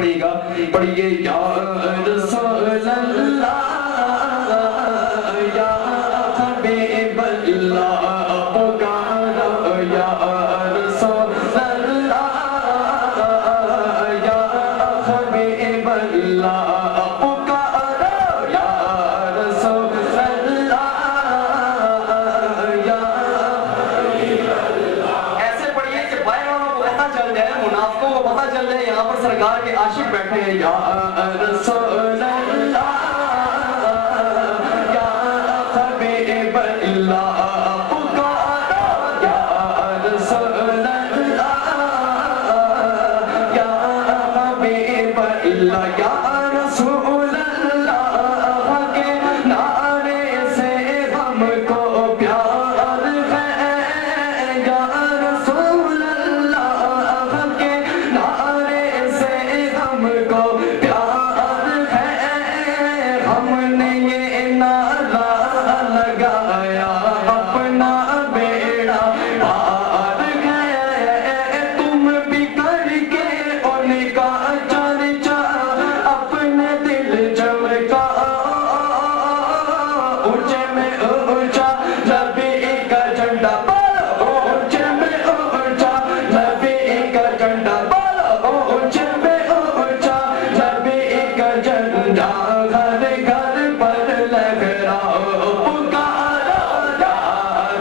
پڑھیے گا، پڑھیے یا رسول اللہ یا حبیب اللہ پکارو یا رسول اللہ یا حبیب اللہ پکارو یا رسول اللہ یا حبیب اللہ۔ ایسے پڑھیے کہ باہر والوں کو پتہ چل جائے، منافقوں کو پتہ چل جائے یہاں پر سرکار کے عاشق بیٹھے ہیں۔ یا رسول اللہ یا حبیب اللہ پکارو یا رسول اللہ یا حبیب اللہ یا رسول اللہ کے نعرے سے ہم کو پیار ہے، یا رسول اللہ کے نعرے سے ہم کو پیار ہے، ہم نے یہ نعرہ لگایا اپنا بیڑا پار ہے، تم بھی کر کے ان کا چرچا اپنے دل چمکا، اونچے میں اونچا نبی کا جھنڈا بولو، اونچے میں اونچا نبی کا جھنڈا بولو، اونچے میں اونچا نبی کا جھنڈا گھر گھر پر لہراؤ پکارو یا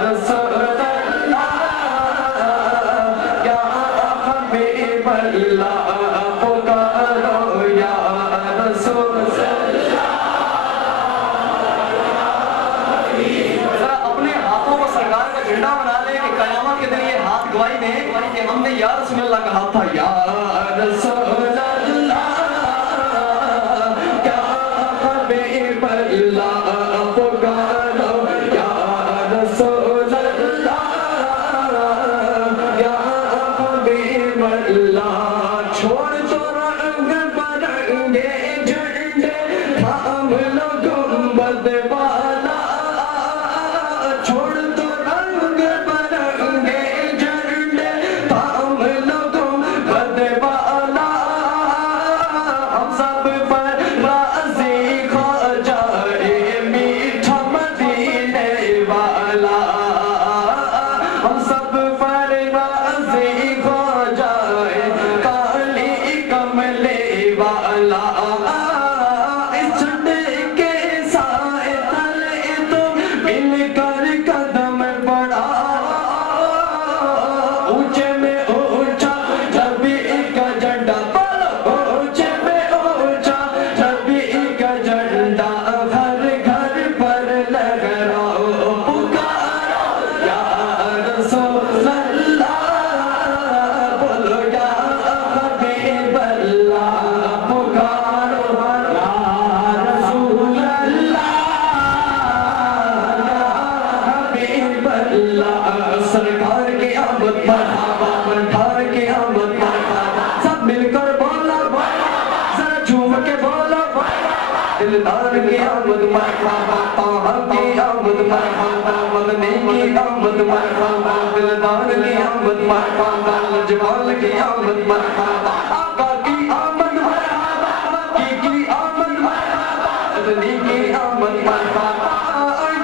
رسول اللہ یا حبیب اللہ پکارو یا رسول اللہ۔ ذرا اپنے ہاتھوں کو سرکار کا جھنڈا بنا لے کہ قیامت کے دن یہ ہاتھ گواہی دیں کہ ہم نے یا رسول اللہ کہا تھا، یا رسول اللہ یا حبیب اللہ پکارو یا رسول اللہ یا حبیب اللہ۔ چھوڑ دو رنگ برنگے جھنڈے، تھام لو گنبد والا، چھوڑ دو رنگ برنگے جھنڈے، تھام لو گنبد والا، ہم سب پر راضی ہو جائے میٹھا مدینے والا، ہم سب پر راضی ہو جائے کالی کملے والا، اس جھنڈے کے سائے تلے تم مل کر قدم بڑھاؤ، اونچے میں اونچا نبی کا جھنڈا بولو، اونچے میں اونچا نبی کا جھنڈا گھر گھر پر لہراؤ پکارو یا رسول اللہ بولو یا حبیب اللہ پکارو یا رسول اللہ یا حبیب اللہ۔ سرکار کی آمد مرحبا، سرکار کی آمد مرحبا، سب مل کر بولا ذرا جھوم کے بولا، دلدار کی آمد مرحبا، طاہا کی آمد مرحبا، مدنی کی آمد مرحبا، دلدار کی آمد مرحبا، لجپال کی آمد مرحبا، آقا کی آمد مرحبا، مکی کی آمد مرحبا، مدنی کی آمد مرحبا،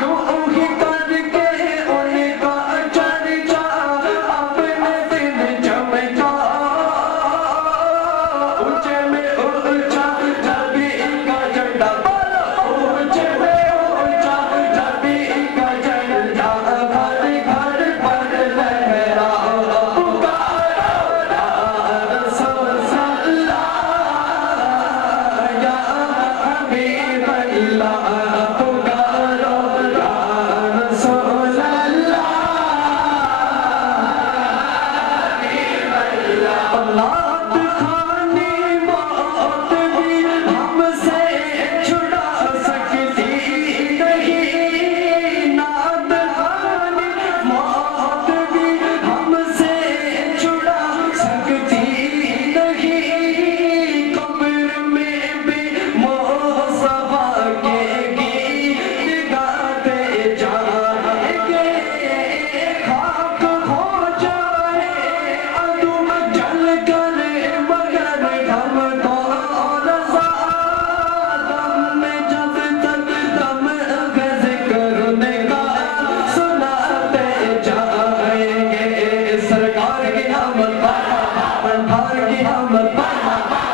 یوں ہی کر کے ان کا چرچا اپنے دل چمکا، اونچے میں اونچا نبی کا جھنڈا بولو، اونچے میں اونچا نبی کا جھنڈا گھر گھر پر لہراؤ پکارو یا رسول